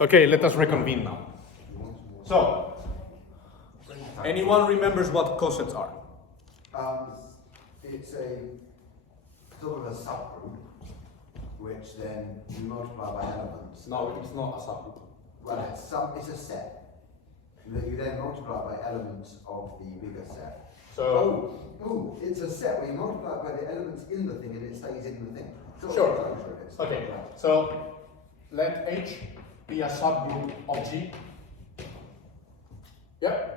Okay, let us reconvene now. So, anyone remembers what cosets are? It's a sort of a subgroup, which then you multiply by elements. No, it's not a subgroup. Well, it's a set that you then multiply by elements of the bigger set. So, It's a set where you multiply it by the elements in the thing and it stays in the thing. Sure. Okay, so let H be a subgroup of G. Yep.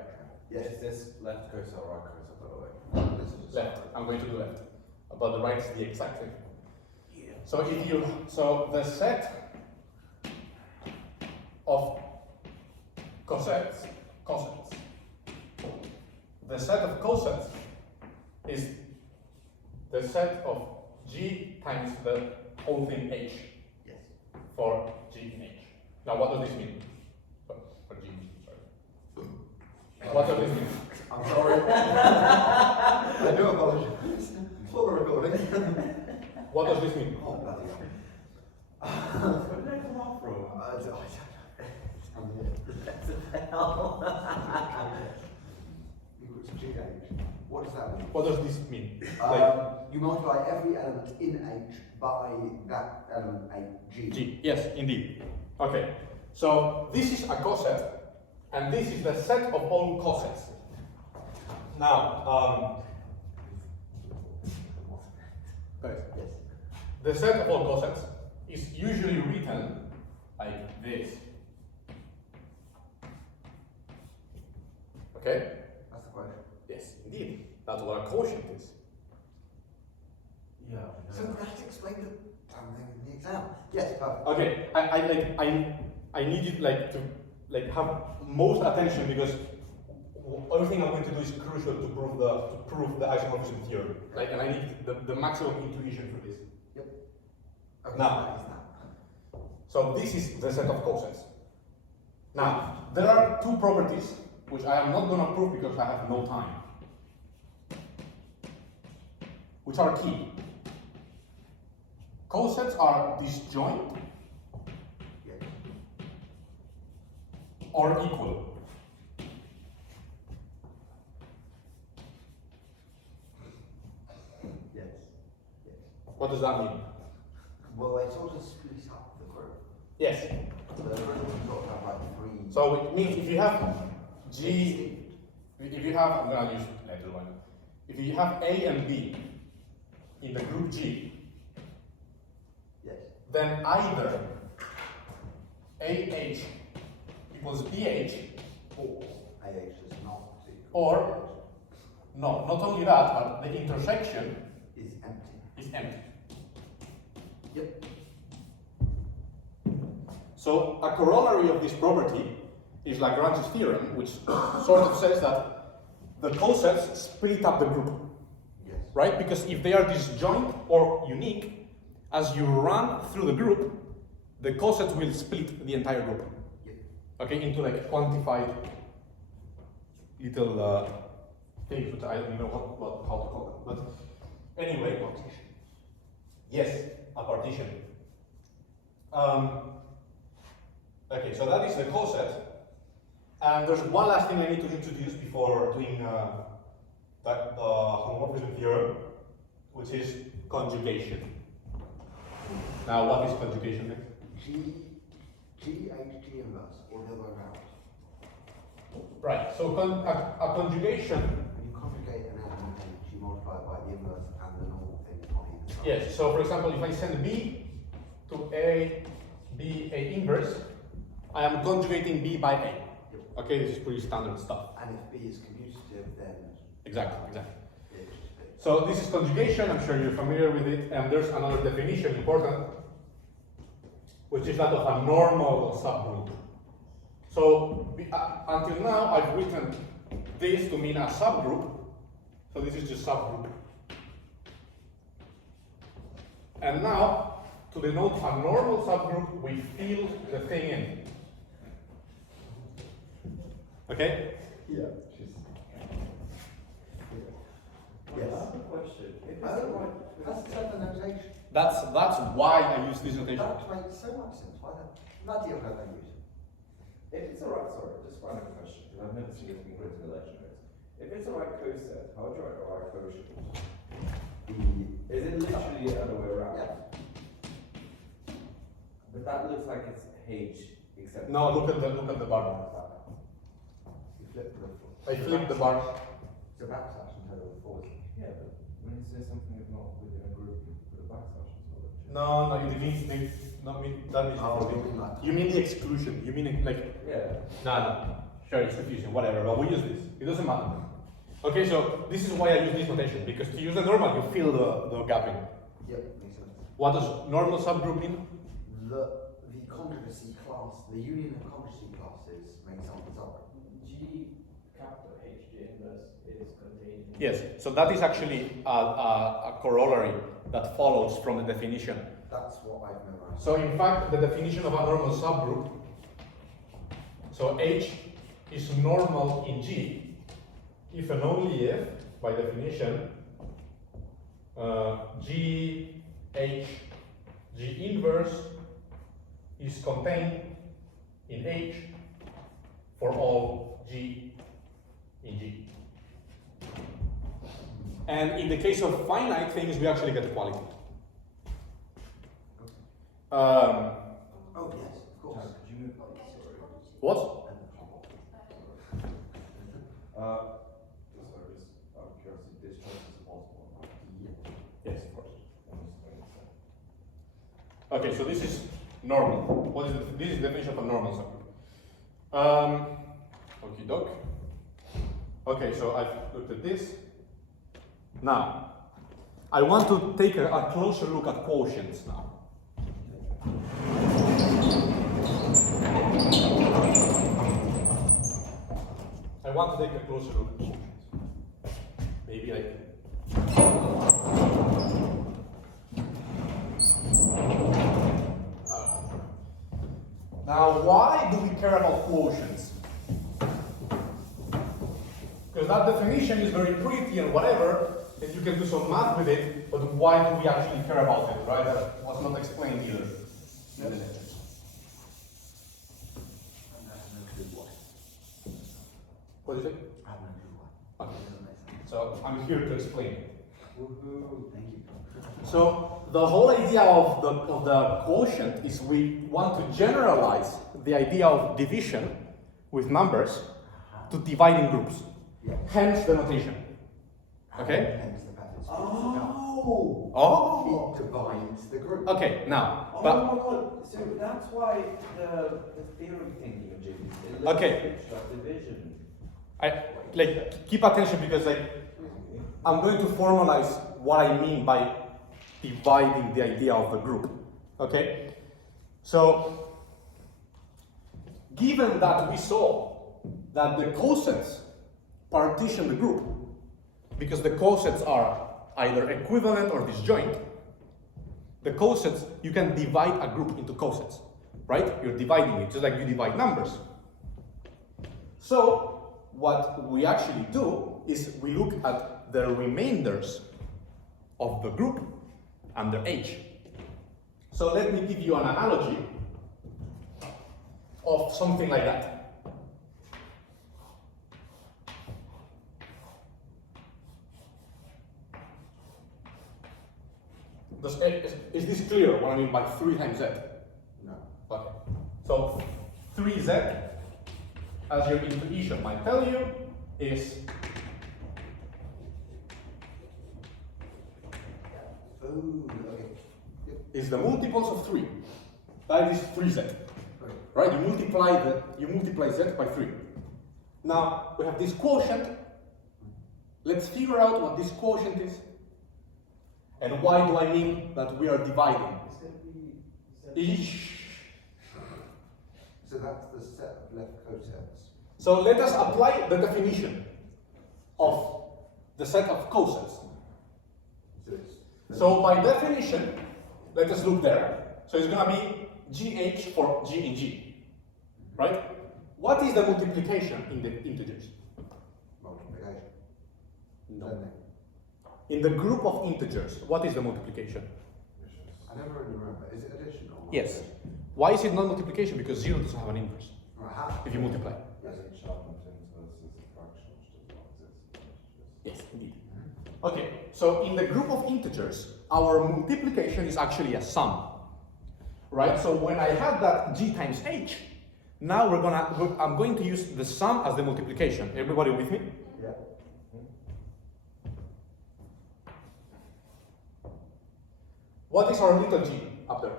Yes. Is this left cursor or right cursor, by the way? This is just Left. I'm going to do left. But the right is the exact same. Yeah. So the set of cosets. The set of cosets is the set of G times the whole thing H Yes. for G in H. Now what does this mean? For G, sorry. What does this mean? I'm sorry. I do apologize for the recording. What does this mean? Oh, bloody hell. Where did that come off from? What does that mean? What does this mean? You multiply every element in H by that element G. G. Yes, indeed. Okay. So this is a coset, and this is the set of all cosets. Now, Yes. the set of all cosets is usually written like this. Okay? That's the question. Yes, indeed. That's what a quotient is. Yeah. So that explained the damn thing in the exam. Yes, perfect. Okay, I need you to have most attention because everything I'm going to do is crucial to prove the isomorphism theorem. And I need the maximum intuition for this. Yep. Okay, Now. that is that. So this is the set of cosets. Now, there are two properties which I am not going to prove because I have no time, which are key. Cosets are disjoint Yes. or equal. Yes. Yes. What does that mean? Well, they sort of split up the group. Yes. The group sort of have like three. So it means if you have G, if you have, I'm going to use letter one. If you have A and B in the group G, Yes. then either AH equals BH, Or AH is not equal. or, no, not only that, but the intersection is empty. is empty. Yep. So a corollary of this property is Lagrange's theorem, which sort of says that the cosets split up the group, Yes. right? Because if they are disjoint or unique, as you run through the group, the cosets will split the entire group, Yep. okay, into like quantified little things, which I don't know how to call them. But anyway, yes, a partition. Okay, so that is the coset. And there's one last thing I need to introduce before doing the homomorphism theorem, which is conjugation. Now, what is conjugation? G inverse, or the other way around. Right, so a conjugation. When you conjugate an element H, you multiply it by the inverse and the normal thing on either side. Yes, so for example, if I send B to A, B, A inverse, I am conjugating B by A. Yep. Okay, this is pretty standard stuff. And if B is commutative, then Exactly. it's just B. So this is conjugation, I'm sure you're familiar with it, and there's another definition important, which is that of a normal subgroup. So until now, I've written this to mean a subgroup, so this is just subgroup. And now, to denote a normal subgroup, we fill the thing in. Okay? Yeah. Yes. I have a question. If it's Oh, right, that's clever notation. That's why I use this notation. That makes so much sense. Why the bloody hell don't they use it? a right, sorry, just final question, because I've never seen this being written in the lecture notes. If it's a right coset, how would you write a right quotient? Is it literally the other way around? Yeah. But that looks like it's H, except. No, look at the bar. You flip the. I flip the bar. It's a backslash instead of a forward. Yeah, but when you say something is not within a group, you put a backslash instead of it. No, it means that means Oh, different you thing. mean like- You mean the exclusion. You mean like Yeah. no. Sure, it's confusion, whatever. But we use this. It doesn't matter. Okay, so this is why I use this notation, because to use the normal, you fill the gap in. Yep, makes sense. What does normal subgroup mean? The conjugacy class, the union of conjugacy classes makes up the subgroup. G capital H, G inverse is contained in. Yes. So that is actually a corollary that follows from the definition. That's what I've memorized. So in fact, the definition of a normal subgroup, so H is normal in G if and only if, by definition, G, H, G inverse is contained in H for all G in G. And in the case of finite things, we actually get equality. Oh, yes, of course. Could you move on? Sorry. What? Just out of curiosity, this choice is possible. Yes, of course. Okay, so this is normal. What is this is the definition of a normal subgroup. Okie doke. Okay, so I've looked at this. Now, I want to take a closer look at quotients now. I want to take a closer look at quotients. Maybe I can. Now, why do we care about quotients? Because that definition is very pretty and whatever, and you can do some math with it, but why do we actually care about it, right? That was not explained either. in the lecture. And I have no clue why. What is it? I have no clue why. Okay. It doesn't make sense. So I'm here to explain it. Woohoo, thank you. So the whole idea of the quotient is we want to generalize the idea of division with numbers to divide in groups. Yeah. Hence the notation. Okay? Hence the pattern. Oh! Oh. It divides the group. Okay, now, Oh but my god, so that's why the theory thinking of Jiggy is Okay. division. I like keep attention because I'm going to formalize what I mean by dividing the idea of the group. Okay? So given that we saw that the cosets partition the group because the cosets are either equivalent or disjoint, the cosets, you can divide a group into cosets, right? You're dividing it just like you divide numbers. So what we actually do is we look at the remainders of the group under H. So let me give you an analogy of something like that. Is this clear what I mean by 3 times Z? No. Okay. So 3Z, as your intuition might tell you, is Oh, okay. Yep. is the multiples of 3. That is 3Z. Okay. Right? You multiply Z by 3. Now we have this quotient. Let's figure out what this quotient is. And why do I mean that we are dividing? It's going to be Each. So that's the set of left cosets. So let us apply the definition of the set of cosets. So it's So by definition, let us look there. So it's going to be GH for G in G, right? What is the multiplication in the integers? multiplication. No. Don't they? In the group of integers, what is the multiplication? I never really remember. Is it addition or Yes. multiplication? Why is it not multiplication? Because 0 doesn't have an inverse. Perhaps. if you multiply. As in Chapman versus a fraction which does not exist in integers. Yes, indeed. Okay, so in the group of integers, our multiplication is actually a sum, right? So when I have that g times h, now I'm going to use the sum as the multiplication. Everybody with me? Yeah. What is our little g up there?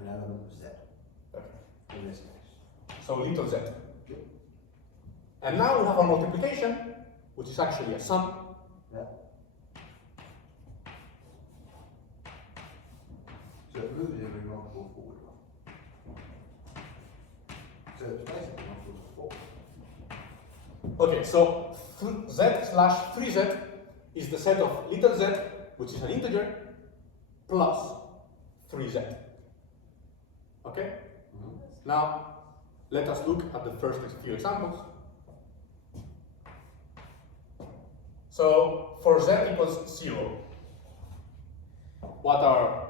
An element of z Okay. in this case. So little z. Yep. And now we have our multiplication, which is actually a sum. Yeah. So it moves every multiple forward one. So it's basically multiple forward. Okay, so z slash 3z is the set of little z, which is an integer, plus 3z. Okay? Now, let us look at the first few examples. So, for z equals 0, what are,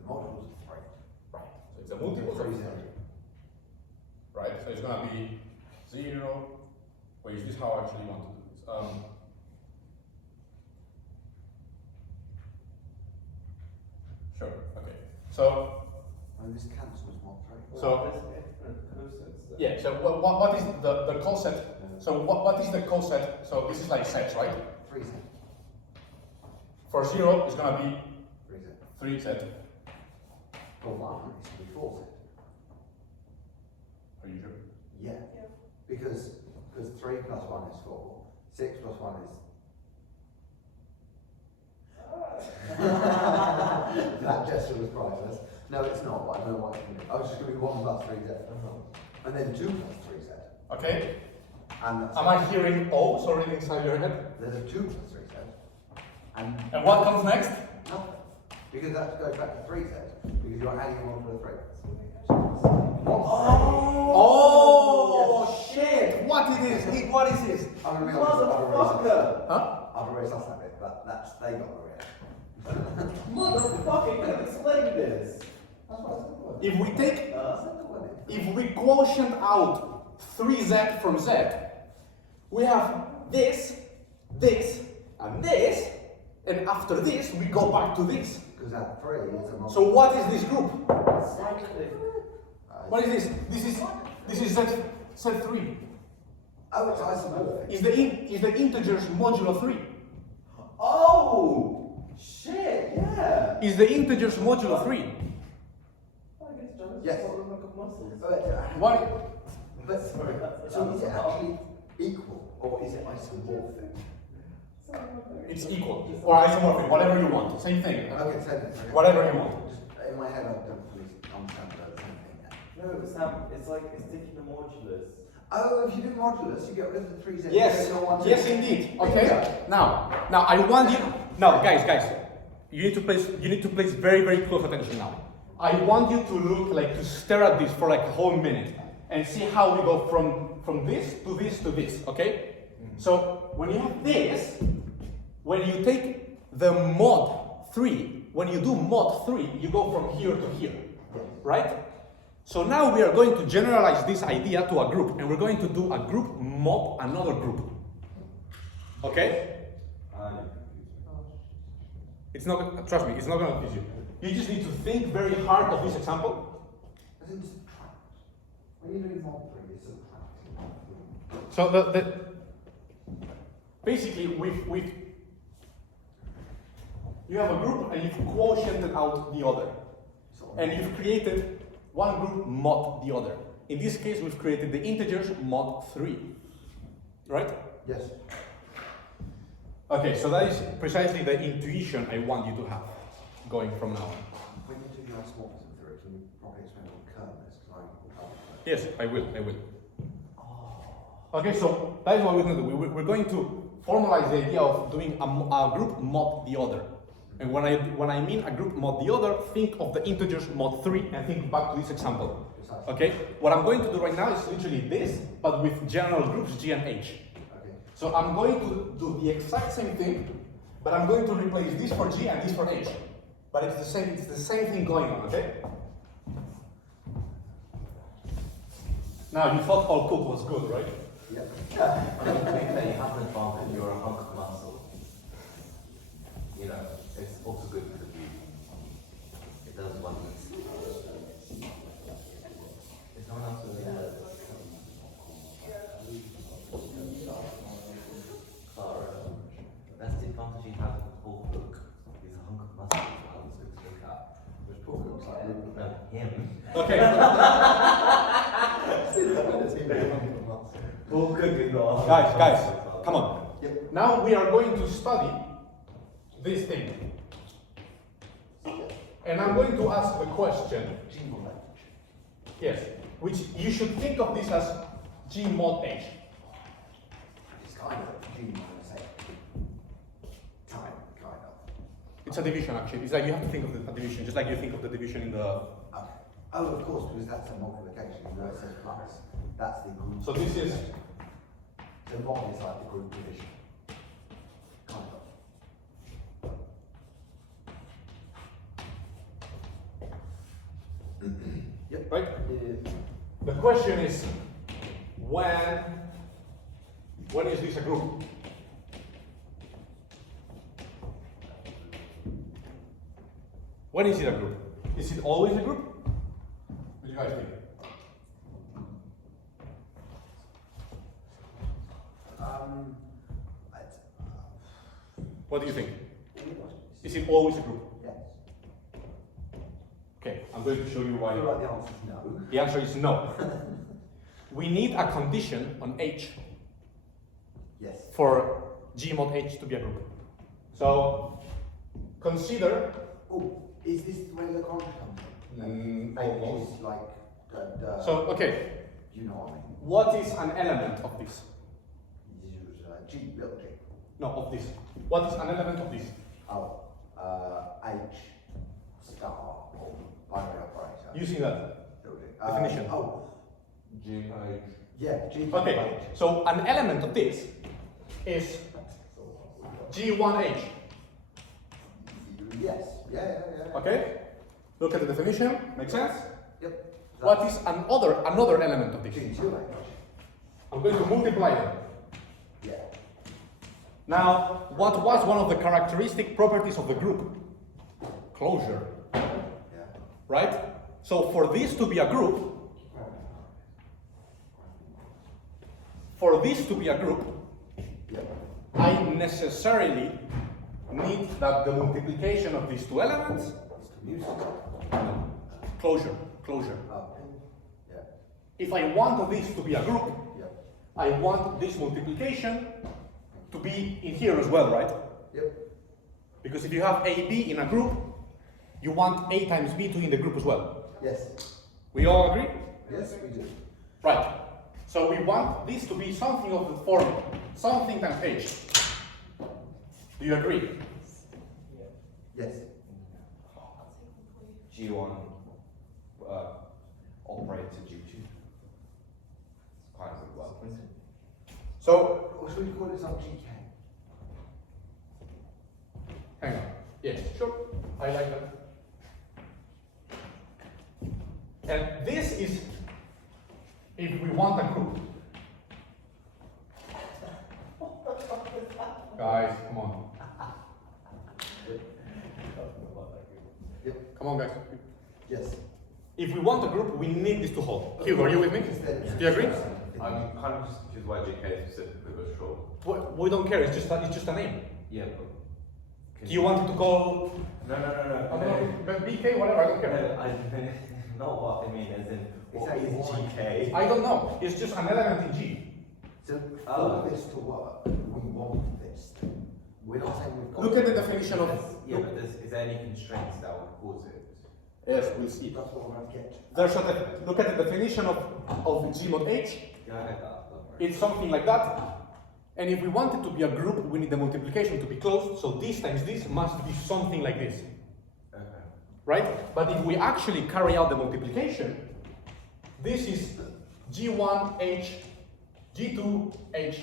The multiples of 3. right, so it's a multiples of 3, 3z. right? So it's going to be 0, wait, is this how I actually want to do this? Sure, okay. So, And this cancels mod 3. So- There's infinite cosets there. yeah, so what is the coset? So what is the coset? So this is like sets, right? 3z. For 0, it's going to be 3z. 3z. For 1, it's going to be 4z. Are you sure? Yeah. Because 3 plus 1 is 4. 6 plus 1 is. That gesture was priceless. No, it's not, but I don't know what it can do. I was just going to be 1 plus 3z. And then 2 plus 3z. Okay. And that's. Am I hearing O's already inside your head? There's a 2 plus 3z. And what comes next? Nothing. Because that goes back to 3z. Because you're adding 1 for the 3. Oh shit! What it is? What is this? I'm going to be honest, Motherfucker! Huh? I've erased that bit, but that's, they got the reaction. Motherfucker, you can explain this! That's what I said the word. If we take, I said the word. if we quotient out 3z from z, we have this, this, and this, and after this we go back to this. Because that 3 is a multiple. So what is this group? Exactly. What is this? This is z3. Oh, it's isomorphic. Is the integers modulo 3? Oh! Shit, yeah! Is the integers modulo 3? I guess Jonathan's Yes. got them like a muscles. What? But, so is it actually equal, or is it isomorphic? It's equal or isomorphic, whatever you want. Same thing. Okay, so then. Whatever you want. Just in my head, I don't fully understand the same thing yet. No, Sam, it's like, it's taking the modulus. Oh, if you do modulus, you get rid of the 3z. Yes. No one Yes, indeed. Okay. Now I want you. Now, guys, you need to place very, very close attention now. I want you to look like to stare at this for like a whole minute and see how we go from this to this to this. Okay. So when you have this, when you take the mod 3, when you do mod 3, you go from here to here, right? So now we are going to generalize this idea to a group, and we're going to do a group mod another group. Okay? It's not, trust me, it's not going to confuse you. You just need to think very hard of this example. As in subtract. When you're doing mod 3, it's subtract. So basically you have a group and you've quotiented out the other, and you've created one group mod the other. In this case, we've created the integers mod 3, right? Yes. Okay, so that is precisely the intuition I want you to have going from now on. When you do the isomorphism theory, can you probably explain what kernel is? Because I can't. Yes, I will. Okay, so that is what we're going to do. We're going to formalize the idea of doing a group mod the other. And when I mean a group mod the other, think of the integers mod 3 and think back to this example. Precisely. Okay? What I'm going to do right now is literally this, but with general groups G and H. Okay. So I'm going to do the exact same thing, but I'm going to replace this for G and this for H. But it's the same thing going on, okay? Now you thought all cook was good, right? Yeah. I mean, to be fair, you have an advantage, you're a hunk of muscle. You know, it's also good for the view. It does wonders. Is no one else with that? Clara, that's the advantage you have with Paul Cook. He's a hunk of muscle as well, it's good to look at. Which Paul looks like Rupert. No, him. Okay. Paul Cook is not. Guys, come on. Yep. Now we are going to study this thing. And I'm going to ask the question, G mod H. yes, which you should think of this as G mod H. It's kind of G minus H. Kind of. It's a division actually. It's like you have to think of the division, just like you think of the division in the. Okay. Oh, of course, because that's a multiplication, where it says plus. That's the group. So this is. So mod is like the group division. Kind of. Yep. Right? The question is, when is this a group? When is it a group? Is it always a group? What do you guys think? What do you think? Is it always a group? Yes. Okay, I'm going to show you I why. feel like the answer is no. The answer is no. We need a condition on H Yes. for G mod H to be a group. So consider Oh, is this where the contra comes from? almost. Is like So okay, you know what I mean? what is an element of this? Use G, little G. No, of this. What is an element of this? Oh, H star or binary operator. Using that Little G. definition. Oh, GH. yeah, G. Okay, so an element of this is G1H. Yes. Yeah. Okay? Look at the definition. Make sense? Yep. What is another element of this? G2H? I'm going to multiply them. Yeah. Now, what was one of the characteristic properties of the group? Closure, Yeah. right? So for this to be a group, Yep. I necessarily need that the multiplication of these two elements, It's commuted. closure. Okay. Yeah. If I want this to be a group, Yep. I want this multiplication to be in here as well, right? Yep. Because if you have AB in a group, you want A times B to be in the group as well. Yes. We all agree? Yes, we do. Right. So we want this to be something of the form, something times H. Do you agree? Yes. G1 operator G2. Kind of well, isn't it? So, Or should we call it some GK? hang on. Yes, sure. I like that. And this is if we want a group. Guys, come on. Yep. Come on, guys. Yes. If we want a group, we need this to hold. Hugo, are you with me? Do you agree? I'm kind of just confused why JK specifically was short. We don't care. It's just a name. Yeah, but. Do you want it to call No. BK? Whatever. I don't care. No, I not what I mean, as in, what that is one? GK? I don't know. It's just an element in G. So for this to work, we want this. We're not saying we've got. Look at the definition of. Yeah, but is there any constraints that would cause it? Yes, we'll see. That's what we're going to get. There's look at the definition of G mod H. Yeah, I get that. Don't worry. It's something like that. And if we want it to be a group, we need the multiplication to be closed. So this times this must be something like this. Okay. Right? But if we actually carry out the multiplication, this is G1H, G2H.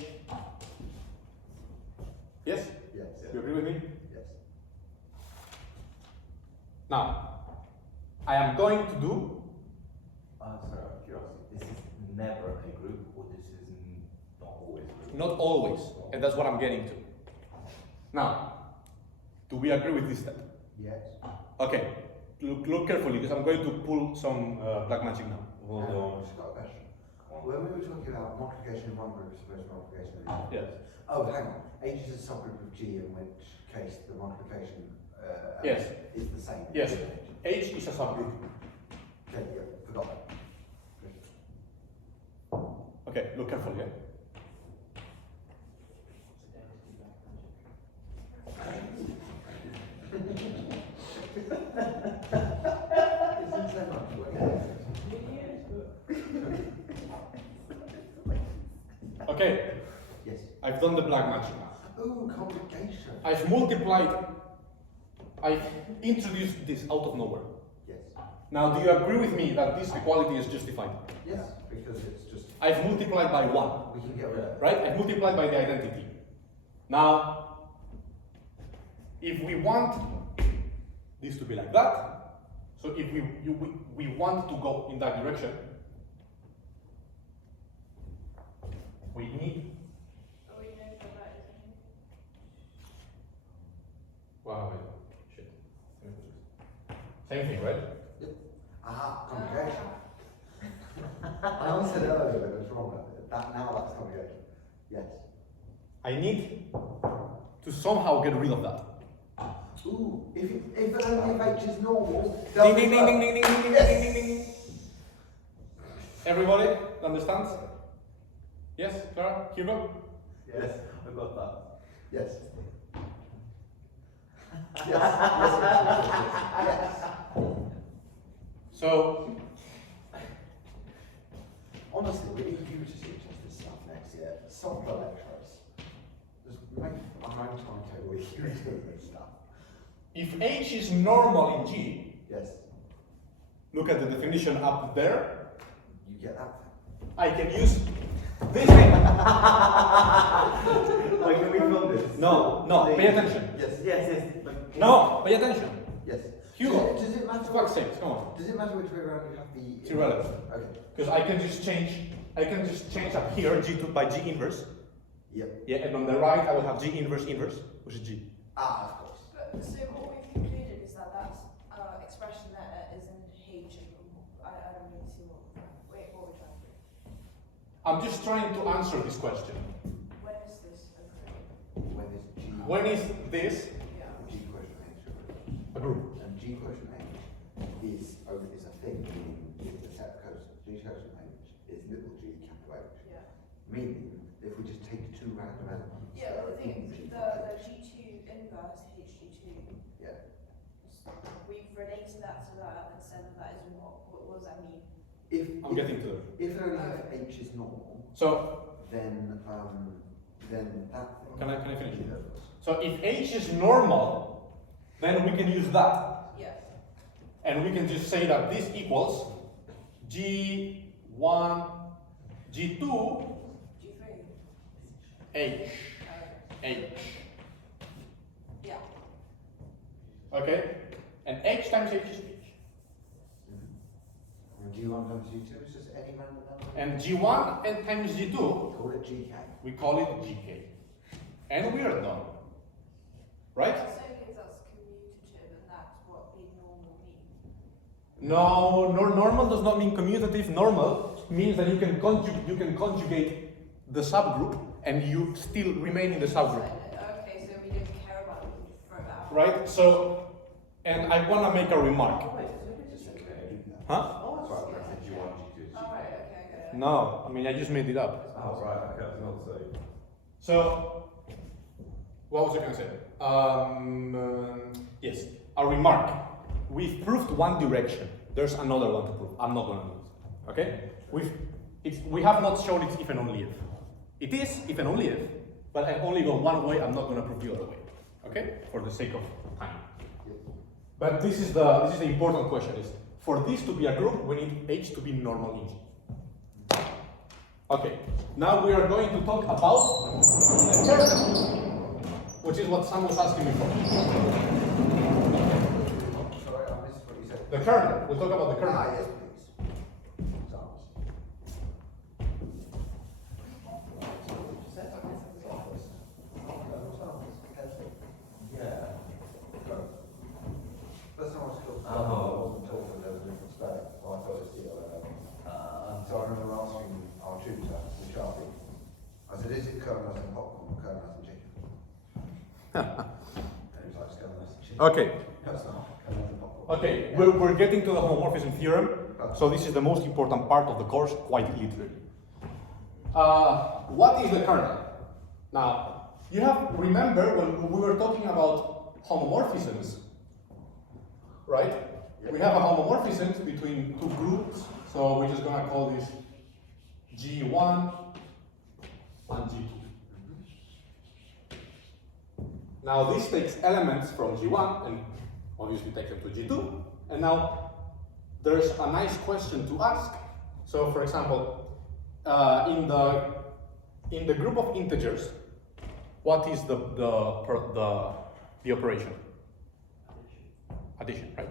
Yes? Yes. You agree with me? Yes. Now, I am going to do. Sorry, out of curiosity, this is never a group, or this is not always a group? Not always, and that's what I'm getting to. Now, do we agree with this step? Yes. Okay, look carefully because I'm going to pull some black magic now. Hold I've on. just got a question. When we were talking about multiplication in one group as opposed to multiplication in the other. Yes. Oh, hang on. H is a subgroup of G, in which case the multiplication Yes. is the same. Yes. as H. H is a subgroup. Okay, yeah, forgot that. Okay, look carefully. Yeah? Isn't so much work. Okay, Yes. I've done the black magic now. Ooh, complication. I've multiplied. I've introduced this out of nowhere. Yes. Now, do you agree with me that this equality is justified? Yes, because it's just, I've multiplied by 1, we can get rid of it. right? I've multiplied by the identity. Now, if we want this to be like that, so if we want to go in that direction, we need. Wow, wait, shit. Same thing, right? Aha, complication. I answered earlier, but it was wrong. Now that's complication. Yes. I need to somehow get rid of that. Ooh, if only if H is normal. Ding ding ding ding ding ding ding ding ding ding. Everybody understands? Yes, Clara, Hugo? Yes, I got that. Yes. Yes. So, Honestly, we need you to teach us this stuff next year. Stop the lecturers. Just make our own timetable with you doing this stuff. if H is normal in G, Yes. look at the definition up there, You get that? I can use this thing. Wait, can we film this? No, pay attention. Yes. Yes, but No, pay attention. Yes. Hugo, Does it matter? for fuck's sake, come on. Does it matter which way around you have the? It's irrelevant. Okay. Because I can just change up here G to, by G inverse. Yep. Yeah, and on the right I will have G inverse, which is G. Ah, of course. But, so what we've concluded is that that expression there is in H. I don't really see what we're trying to do. I'm just trying to answer this question. When is this occurring? When is G? When is this Yeah. G quotient H? a group? And G quotient H is a thing, meaning if the set of quotients, G quotient H is little g capital H. Yeah. Meaning, if we just take two random elements. Yeah, that but are the thing in is, G the quotient, G2 inverse HG2, Yeah. we've related that to that and said that is what does that mean? I'm getting to it. If and only if H is normal, So, then that thing. can I finish? So if H is normal, then we can use that. Yeah. And we can just say that this equals G1, G2, G3. H, H. Yeah. Okay? And H times H is H. And G1 times G2 is just any random number. And G1 and times G2, Call it GK. we call it GK. And we are done. Right? So if that's commutative and that's what being normal means. No, normal does not mean commutative. Normal means that you can conjugate the subgroup and you still remain in the subgroup. Okay, so we don't care about it, we just throw it out. Right? So, and I want to make a remark. Just okay. Huh? Oh, that's right, I said G1, G2, Alright, okay, I get it. No, I mean, I just made it up. Oh, right, okay, I was not saying. So, what was I going to say? Yes, a remark. We've proved one direction. There's another one to prove. I'm not going to do it. Okay? We have not shown it's if and only if. It is if and only if, but I only go one way. I'm not going to prove the other way. Okay? For the sake of time. But this is the important question: is for this to be a group, we need H to be normal in G. Okay. Now we are going to talk about the kernel, which is what Sam was asking me for. Sorry, I missed what you said. The kernel. We'll talk about the kernel. Ah, yes, please. Sounds. Okay. That's not. That's not- Okay, we're getting to the homomorphism theorem, so this is the most important part of the course, quite literally. What is the kernel? Now, you have remember when we were talking about homomorphisms, right? We have a homomorphism between two groups, so we're just gonna call this G1 and G2. Now this takes elements from G1 and obviously takes them to G2, and now there's a nice question to ask. So for example, in the group of integers, what is the operation? Addition, right?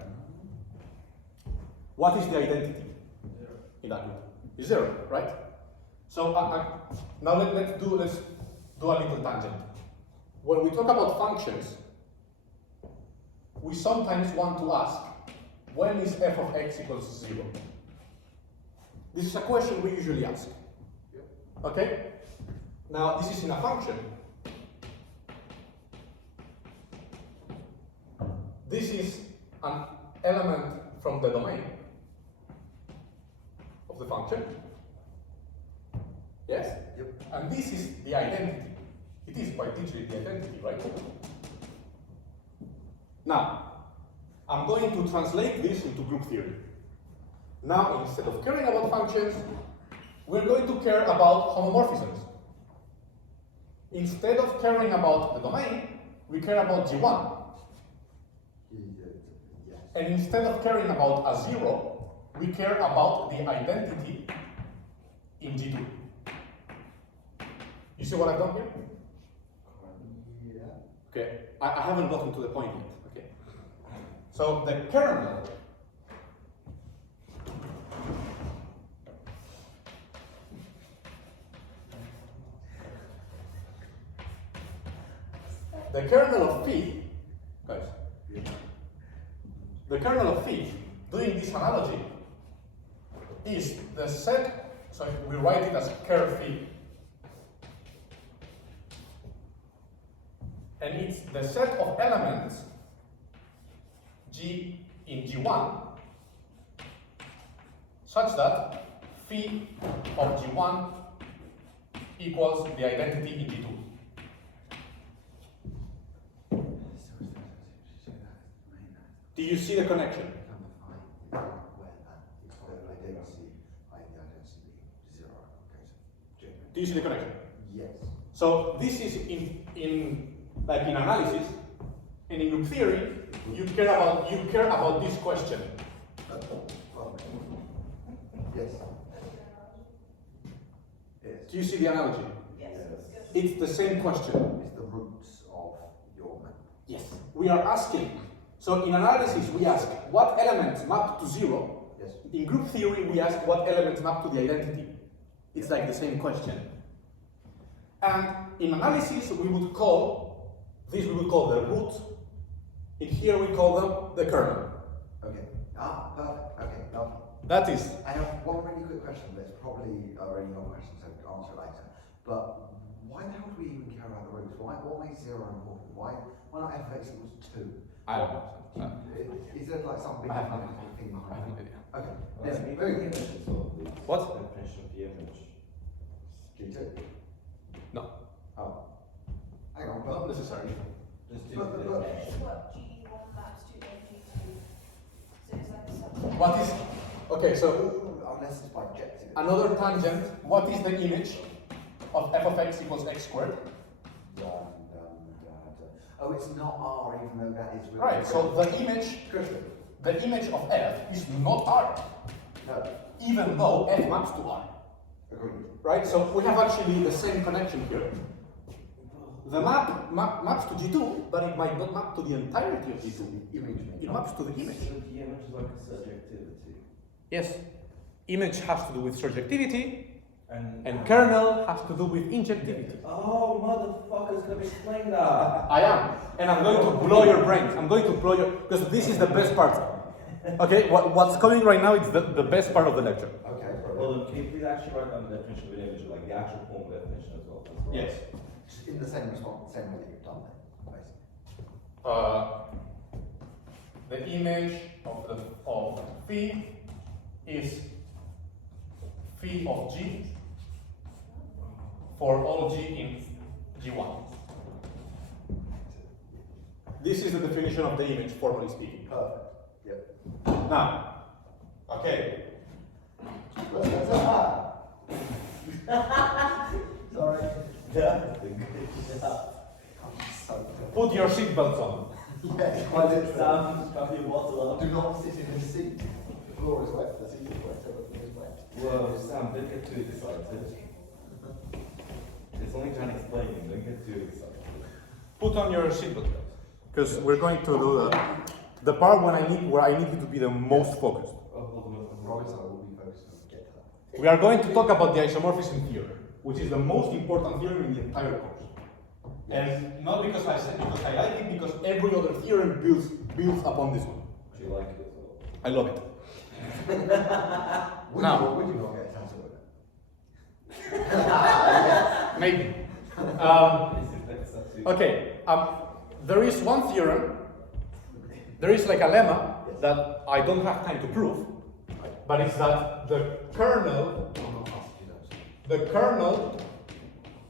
What is the identity in that group? It's 0, right? So now let's do a little tangent. When we talk about functions, we sometimes want to ask, when is f of x equals 0? This is a question we usually ask. Okay? Now, this is in a function. This is an element from the domain of the function. Yes? Yep. And this is the identity. It is quite literally the identity, right? Now, I'm going to translate this into group theory. Now, instead of caring about functions, we're going to care about homomorphisms. Instead of caring about the domain, we care about G1. Yes. And instead of caring about a 0, we care about the identity in G2. You see what I've done here? Yeah. Okay, I haven't gotten to the point yet. Okay. So the kernel of phi, guys, the kernel of phi, doing this analogy, is the set, so we write it as ker phi, and it's the set of elements G in G1 such that phi of G1 equals the identity in G2. Do you see the connection? Where it's the identity, zero. Okay, so Do you see the connection? yes. So this is in like in analysis, and in group theory, you care about this question. Well, yes. Yes. Do you see the analogy? Yes, it's good. It's the same question. It's the roots of your map. Yes. We are asking. So in analysis, we ask what elements map to 0. Yes. In group theory, we ask what elements map to the identity. It's like the same question. And in analysis, we would call the root. In here, we call them the kernel. Okay. Perfect. Okay, lovely. That is. I have one really quick question, but it's probably already your question, so answer it later. But why the hell do we even care about the roots? What makes 0 important? Why not f of x equals 2? I don't know. Is there like some big I have no mathematical thing I behind have no it? idea. Okay. Well, Yes, maybe very the good. image is sort of the What? definition of the image. G2. No, Oh. Hang on, not but necessarily. Just do But- the but- definition. What G1 maps to G2. So it's like a subset. What is? Okay, so unless it's bijective. another tangent. What is the image of f of x equals x squared? Oh, it's not R, even though that is. Right. So the image of f is not R, No, even though f maps to R. agreed. Right. So we have actually the same connection here. The maps to G2, but it might not map to the entirety of G2. It maps to the image. So the image is like a subjectivity. Yes. Image has to do with surjectivity, And and kernel has to do with injectivity. Oh, motherfuckers, can explain that? I am, and I'm going to blow your brains. I'm going to blow your, because this is the best part. Okay, what's coming right now is the best part of the lecture. Okay, Well, then, can you please actually write down the definition of an image, like the actual formal definition as well? That's right. in the same response, same way that you've done that, basically. the image of phi is phi of G for all G in G1. This is the definition of the image, formally speaking. Perfect. Yep. Now, okay, Sorry. put your seatbelts on. Yes, quite literally. Sam, grab your bottle up. Do not sit in the seat. The floor is wet, the seat is wet, everything is wet. Whoa, Sam, don't get too excited. It's only trying to explain, don't get too excited. Put on your seatbelt, because we're going to do the part where I need you to be the most focused. Promise I will be focused on get that. We are going to talk about the isomorphism theorem, which is the most important theorem in the entire course. And not because I said because I like it, because every other theorem builds upon this one. Do you like it as well? I love it. Would you not get a tattoo with it? Maybe. This is actually- Okay. There is one theorem. There is like a lemma that I don't have time to prove, but it's that the kernel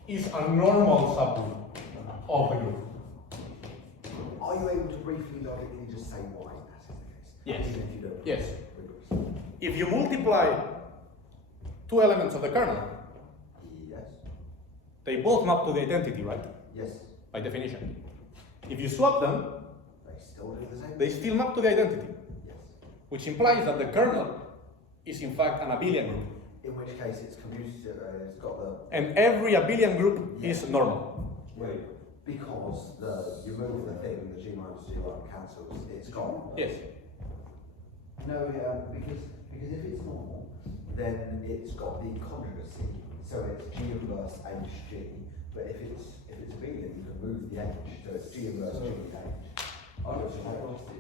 is a normal subgroup of the group. Are you able to briefly logically just say why that is the case? Yes. Even if you don't. Yes. If you multiply two elements of the kernel, Yes. they both map to the identity, right? Yes. By definition. If you swap them, They still do the same. they still map to the identity, Yes. which implies that the kernel is in fact an abelian group. In which case it's commutative, it's got the, And every abelian group is normal. Wait, because you move the thing, the G minus G1 cancels, it's gone. Yes. No, because if it's normal, then it's got the conjugacy, so it's G inverse HG. But if it's abelian, you can move the H, so it's G inverse G H.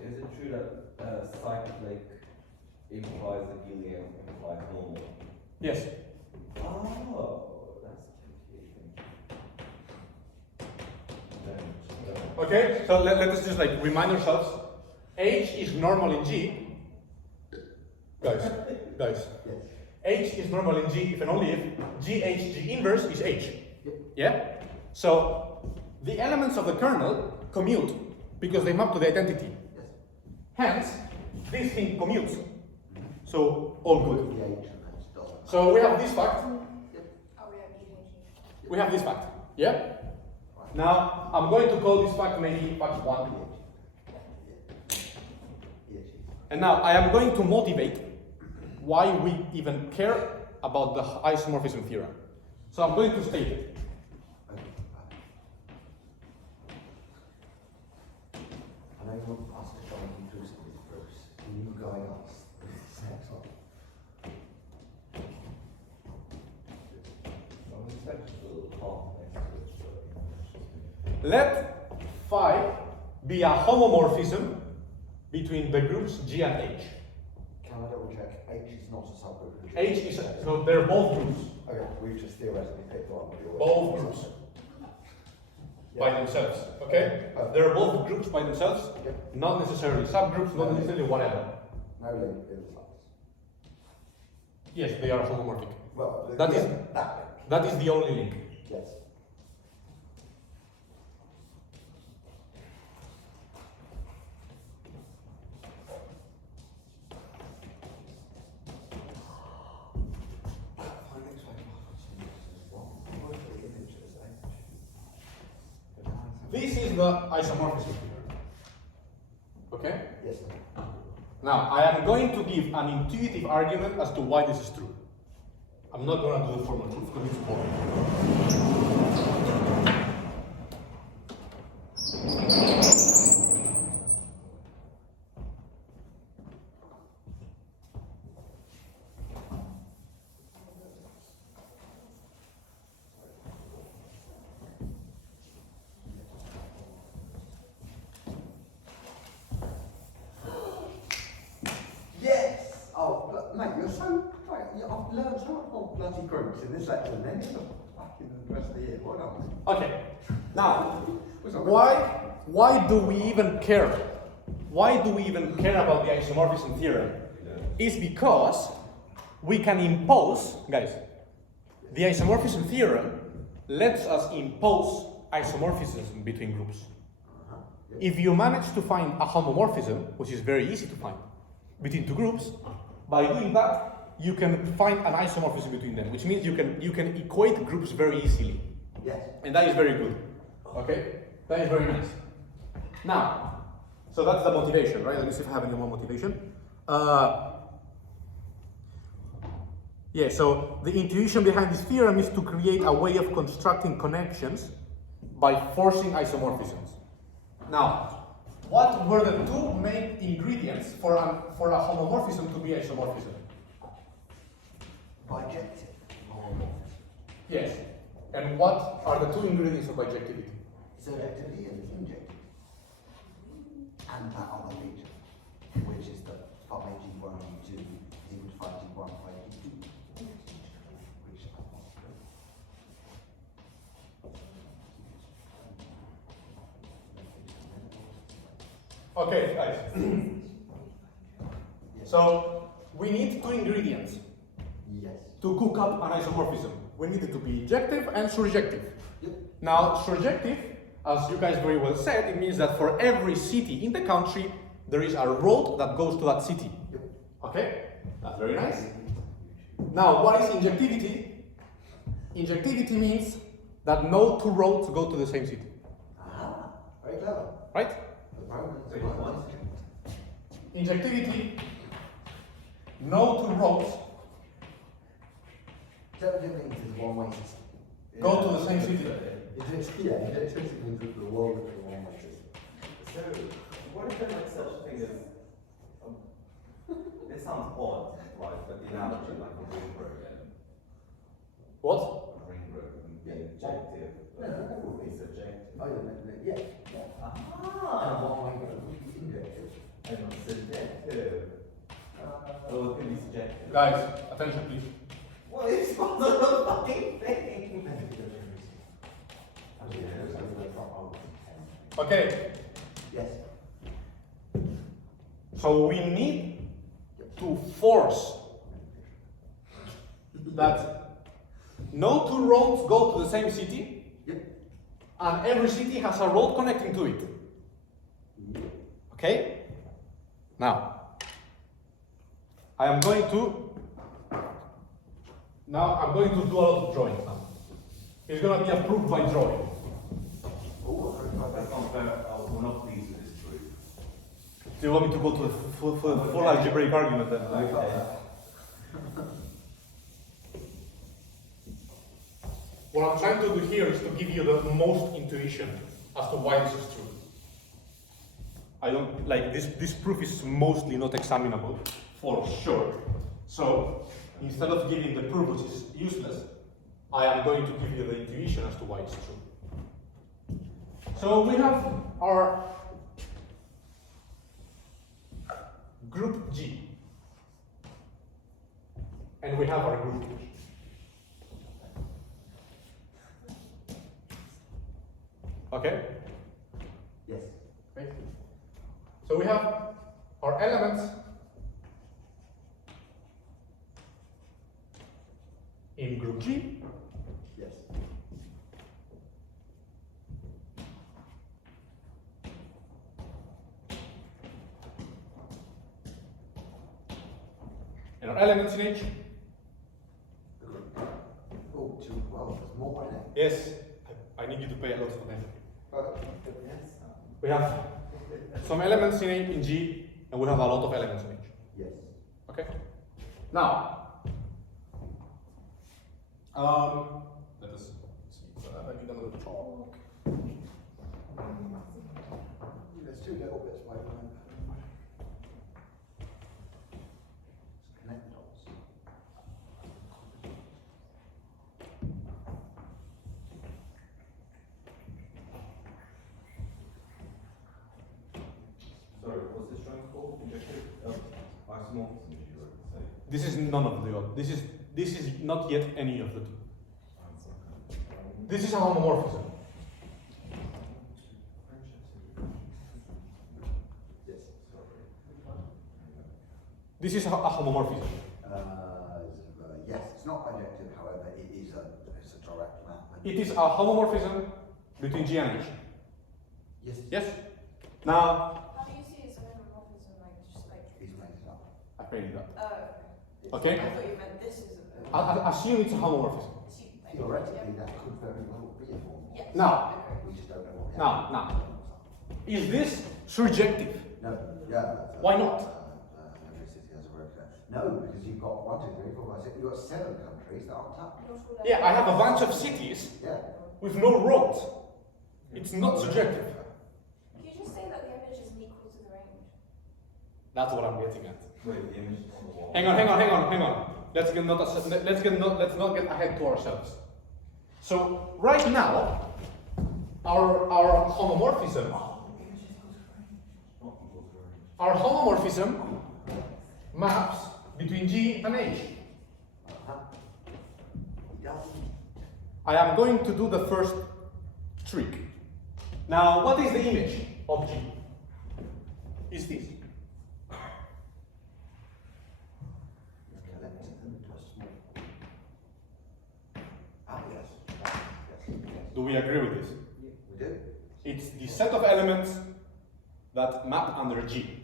is it true that cyclic implies abelian implies normal? Yes. Oh, that's confusing. Okay, so let us just like remind ourselves. H is normal in G. Guys. Yes. H is normal in G if and only if G inverse is H. Yep. Yeah? So the elements of the kernel commute because they map to the identity. Yes. Hence, this thing commutes. So all good. The H and H doesn't. So we have this fact. Oh, yeah, GH. We have this fact. Yeah? Now I'm going to call this fact maybe fact 1. And now I am going to motivate why we even care about the isomorphism theorem. So I'm going to state it. I know you want us to try and be inclusive with Bruce. Can you guide us through this next one? Let phi be a homomorphism between the groups G and H. Can I double check? H is not a subgroup of G. H is, so they're both groups Okay, we've just theoretically picked one. but you're Both working on groups. something. by themselves, okay? They're both groups by themselves, Yep. not necessarily subgroups, not necessarily whatever. No link in the slides. Yes, they are homomorphic. Well, That yeah, is- that link. That is the only link. Yes. This is the isomorphism theorem. Okay? Yes. Now, I am going to give an intuitive argument as to why this is true. I'm not going to do the formal proof because it's boring. Yes! Oh, mate, you're so right. I've learned so much more bloody groups in this lecture than any of the fucking rest of the year. Well done. Okay. Now, why do we even care why do we even care about the isomorphism theorem? Is because we can impose, guys, the isomorphism theorem lets us impose isomorphism between groups. If you manage to find a homomorphism, which is very easy to find, between two groups, by doing that, you can find an isomorphism between them, which means you can equate groups very easily. Yes. And that is very good. Okay? That is very nice. Now, so that's the motivation, right? Let me see if I have any more motivation. Yeah, so the intuition behind this theorem is to create a way of constructing connections by forcing isomorphisms. Now, what were the two main ingredients for a homomorphism to be isomorphism? Bijective. Yes. And what are the two ingredients of bijectivity? Surjectivity and injectivity. And that other feature, which is that 5G1 U2 is equal to 5G1 5G2. Which I want to do. Okay, guys. So we need two ingredients Yes. to cook up an isomorphism. We need it to be injective and surjective. Yep. Now, surjective, as you guys very well said, it means that for every city in the country, there is a road that goes to that city. Yep. Okay? That's very nice. Now, what is injectivity? Injectivity means that no two roads go to the same city. Ah, very clever. Right? The Romans were nice. Injectivity, no two roads Injectivity means one way system. go to the same city. Injectivity means that the world is a one way system. So, what if there like such a thing as, it sounds odd, right, but the analogy like a ring road and What? a ring road and being objective, but it would be subjective. Oh, yeah, yeah. And one way would be injective. And not subjective. Oh, it could be subjective. Guys, attention please. Well, it's not a fucking thing. Okay, Yes. so we need to force that no two roads go to the same city, Yep. and every city has a road connecting to it. Okay? Now, I am going to do a lot of drawings now. It's going to be approved by drawing. That's not fair. We're not pleased with this proof. Do you want me to go to the full algebraic argument then? What I'm trying to do here is to give you the most intuition as to why this is true. I don't like this proof is mostly not examinable for sure. So instead of giving the proof which is useless, I am going to give you the intuition as to why it's true. So we have our group G. And we have our group H. Okay? Yes. Okay. So we have our elements in group G. Yes. And our elements in H. Oh, well, there's more in it. Yes, I need you to pay a lot of attention. Yes. We have some elements in G, and we have a lot of elements in H. Yes. Okay? Now, let us see. So I need another chalk. There's two little bits by the way. Connect dots. Sorry, what's this drawing called? Injective? Isomorphism, as you were saying. This is none of the other. This is not yet any of the two. This is a homomorphism. Yes. So This is a homomorphism. Yes, it's not bijective, however, it's a direct map. It is a homomorphism between G and H. Yes. Yes? Now, How do you see it's a homomorphism, like, just like, He's made it up. I made it up. oh, Okay? I thought you meant this is a. I assume it's a homomorphism. Theoretically, that could very well be a form. Yes. Now. We just don't know what the Now. Is this surjective? No, yeah. Why not? Every city has a road there. No, because you've got 1, 2, 3, 4, 5, 6, you've got 7 countries that aren't touched. Yeah, I have a bunch of cities Yeah. with no roads. It's not subjective. Can you just say that the image isn't equal to the range? That's what I'm getting at. Wait, the image on the wall. Hang on. Let's not get ahead to ourselves. So right now, our homomorphism, maps between G and H. Yeah. I am going to do the first trick. Now, what is the image of G? Is this. Collect them into a small. Ah, yes. Yes. Do we agree with this? We do. It's the set of elements that map under G.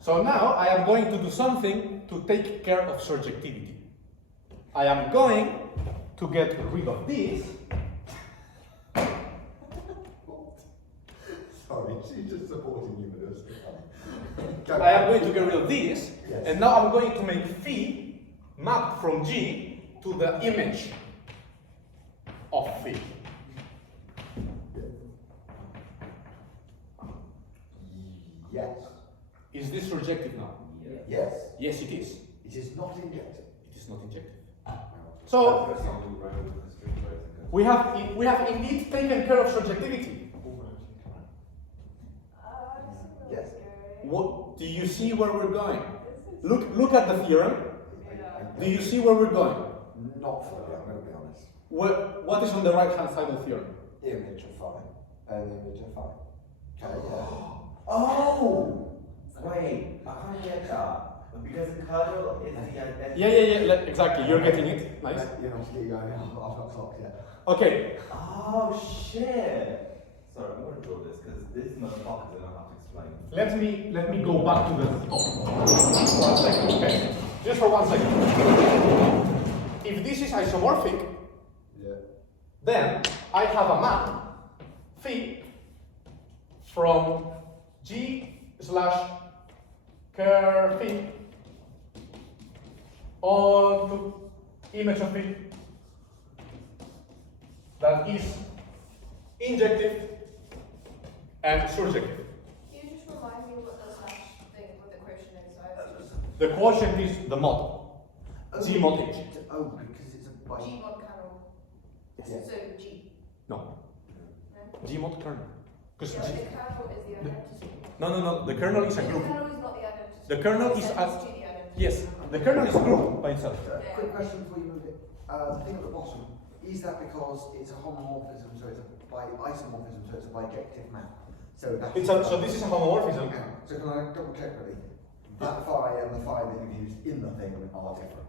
So now I am going to do something to take care of surjectivity. I am going to get rid of this. Sorry, she's just supporting you, but it's I am going to get rid of this, Yes. and now I'm going to make phi map from G to the image of phi. Yes. Is this surjective now? Yes. Yes, it is. It is not injected. It is not injective. That's So where something wrong with the string vertical. we have indeed taken care of surjectivity. Yes. What do you see where we're going? Look at the theorem. Do you see where we're going? Not fully, I'm going to be honest. What is on the right hand side of the theorem? Image of 5. An image of 5. Okay, yeah. Oh! Wait, I can't get that. Because the kernel is the identity. Yeah. Exactly. You're getting it. Nice. You're not getting going. I've not clocked yet. Okay. Oh shit! Sorry, I'm gonna draw this because this motherfucker is gonna have to explain. Let me go back to the top for a second. Okay. Just for 1 second. If this is isomorphic, Yeah. then I have a map phi from G / ker phi on to image of phi that is injective and surjective. Can you just remind me what the slash thing, what the quotient is? The quotient is the mod. G mod H. Oh, because it's a by. G mod kernel. Yes. So G. No. No? G mod kernel. Because Yeah, the kernel is the identity. no. The kernel is a The group. kernel is not the identity. The kernel is It's a- to the identity. Yes. The kernel is a group by itself. Quick question before you move it. The thing at the bottom, is that because it's a homomorphism, so it's a isomorphism, so it's a bijective map? So that's So this is a homomorphism. Okay, so can I double check really? That phi and the phi that you've used in the thing are different.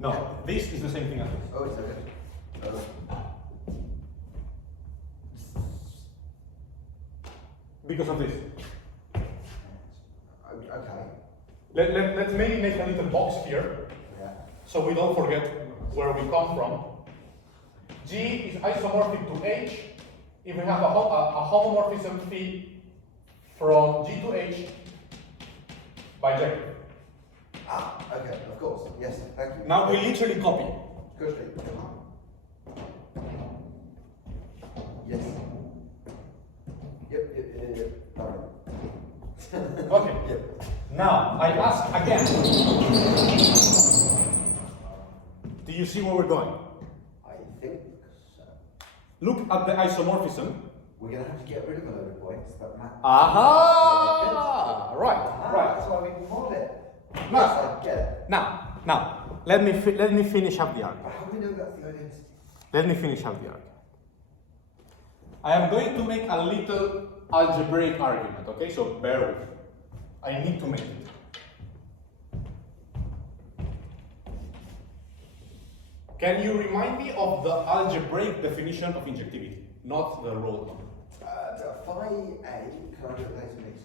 No, this is the same thing as this. Oh, it's okay. Because of this. Okay. Let's maybe make a little box here Yeah. so we don't forget where we come from. G is isomorphic to H if we have a homomorphism phi from G to H bijective. Ah, okay, of course. Yes, thank you. Now we literally copy. Go straight. Yes. Yep. Alright. Okay. Yep. Now I ask again. Do you see where we're going? I think so. Look at the isomorphism. We're going to have to get rid of a load of points, but Matt. Aha! Right. That's why we can mod it. No. Yes, I get it. Now, let me finish up the argument. But how do we know that's the identity? Let me finish up the argument. I am going to make a little algebraic argument, okay? So bear with me. I need to make it. Can you remind me of the algebraic definition of injectivity, not the road number? So phi A, can I do it with A's and B's?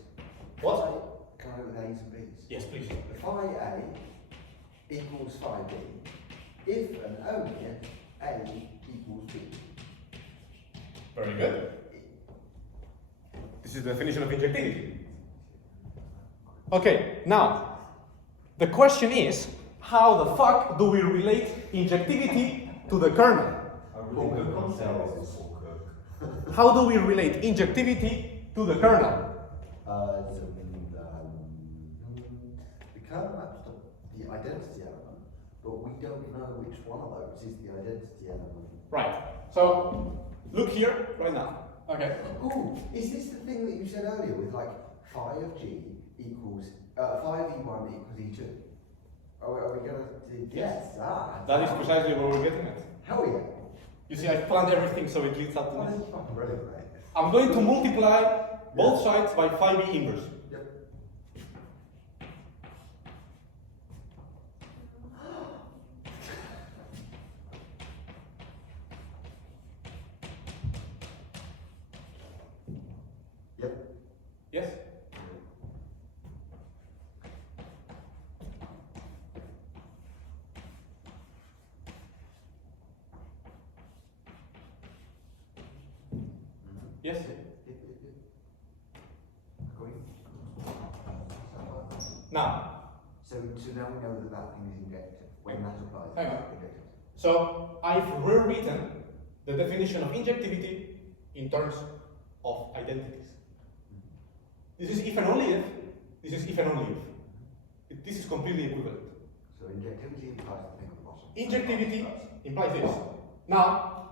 What? Can I do it with A's and B's? Yes, please. The phi A equals phi B if and only if A equals B. Very good. This is the definition of injectivity. Okay, now, the question is, how the fuck do we relate injectivity to the kernel? I really don't understand this is all cook. How do we relate injectivity to the kernel? The kernel maps to the identity element, but we don't know which one of those is the identity element. Right. So, look here, right now. Okay. Ooh, is this the thing that you said earlier with like phi of G equals, phi of E1 equals E2? Are we gonna do Yes. Ah. That is precisely what we're getting at. Hell yeah. You see, I've planned everything so it leads up to Oh, this. that's fucking brilliant, mate. I'm going to multiply both sides by phi b inverse. Yep. Yep. Yes? Yes? Agree. Now, So now we know that that thing is injective. When that applies, Hang on. it's injective. so I've rewritten the definition of injectivity in terms of identities. This is if and only if, this is if and only if. This is completely equivalent. So injectivity implies the thing at the bottom. Injectivity implies this. Now,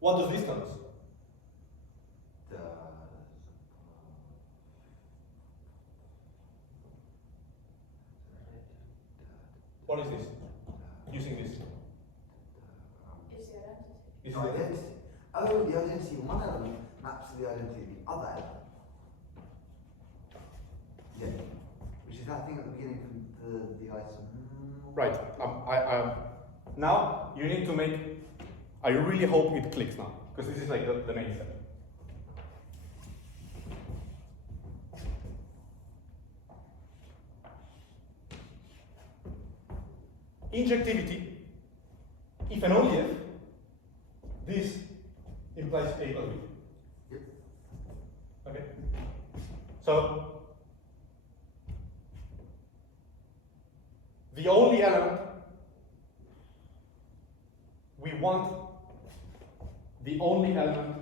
what does this tell us? What is this? Using this. Is the identity. This is The identity. Oh, the identity of one element maps to the identity of the other element. Yeah. Which is that thing at the beginning from the item. Right. Now you need to make. I really hope it clicks now, because this is like the main step. Injectivity, if and only if, this implies A equals B. Yep. Okay. So the only element we want, the only element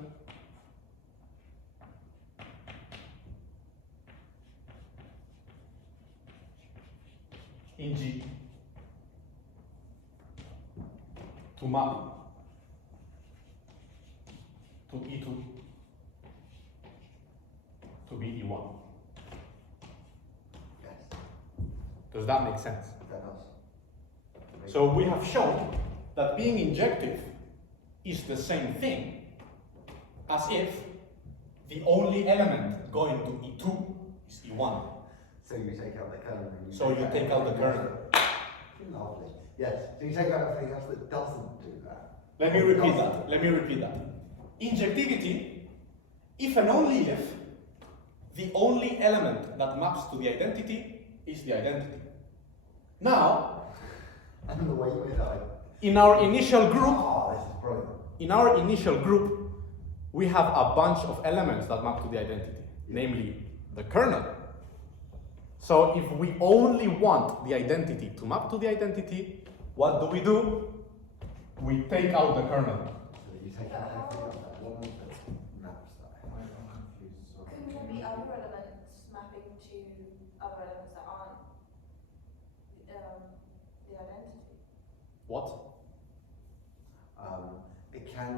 in G to map to E2 to be E1. Yes. Does that make sense? That does. So we have shown that being injective is the same thing as if the only element going to E2 is E1. So you take out the kernel. And So you take out the kernel. Lovely. Yes. So you take out everything else that doesn't do that. Let me repeat that. Let me repeat that. Injectivity, if and only if the only element that maps to the identity is the identity. Now, And the way you made that. in our initial group, Oh, this is brilliant. in our initial group, we have a bunch of elements that map to the identity, namely the kernel. So if we only want the identity to map to the identity, what do? We take out the kernel. So you take out everything else that one that maps that. I'm confused. So Couldn't there be other elements mapping to other elements that aren't the identity? What? It can,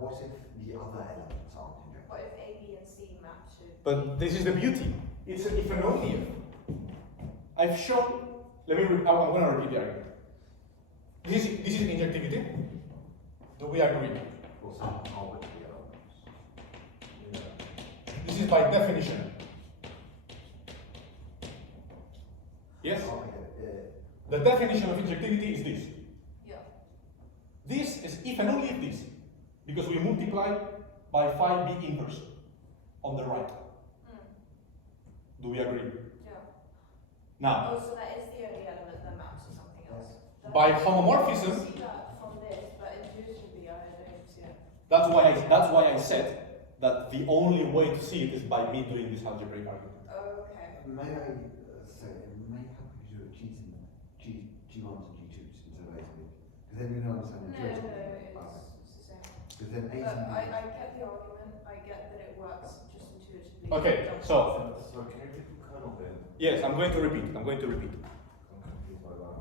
what if the other elements aren't injected? What if A, B, and C map to? But this is the beauty. It's an if and only if. I've shown. I'm going to repeat the argument. This is injectivity. Do we agree? Or some arbitrary elements. yeah. This is by definition. Yes? Oh, yeah, yeah. The definition of injectivity is this. if and only if this, because we multiply by phi b inverse on the right. Do we agree? Yeah. Now, Oh, so that is the only element that maps to something else. by I homomorphism, see that from this, but intuitively I don't see it. that's why I said that the only way to see it is by me doing this algebraic argument. Oh, okay. May I say, it may help you do a G1 to G2 instead of A to B. Because then you can understand No, intuitively. it's the same. Because then A But to B. I get the argument, I get that it works just intuitively. Okay, so So can you repeat the kernel then? yes, I'm going to repeat. I'm confused by that.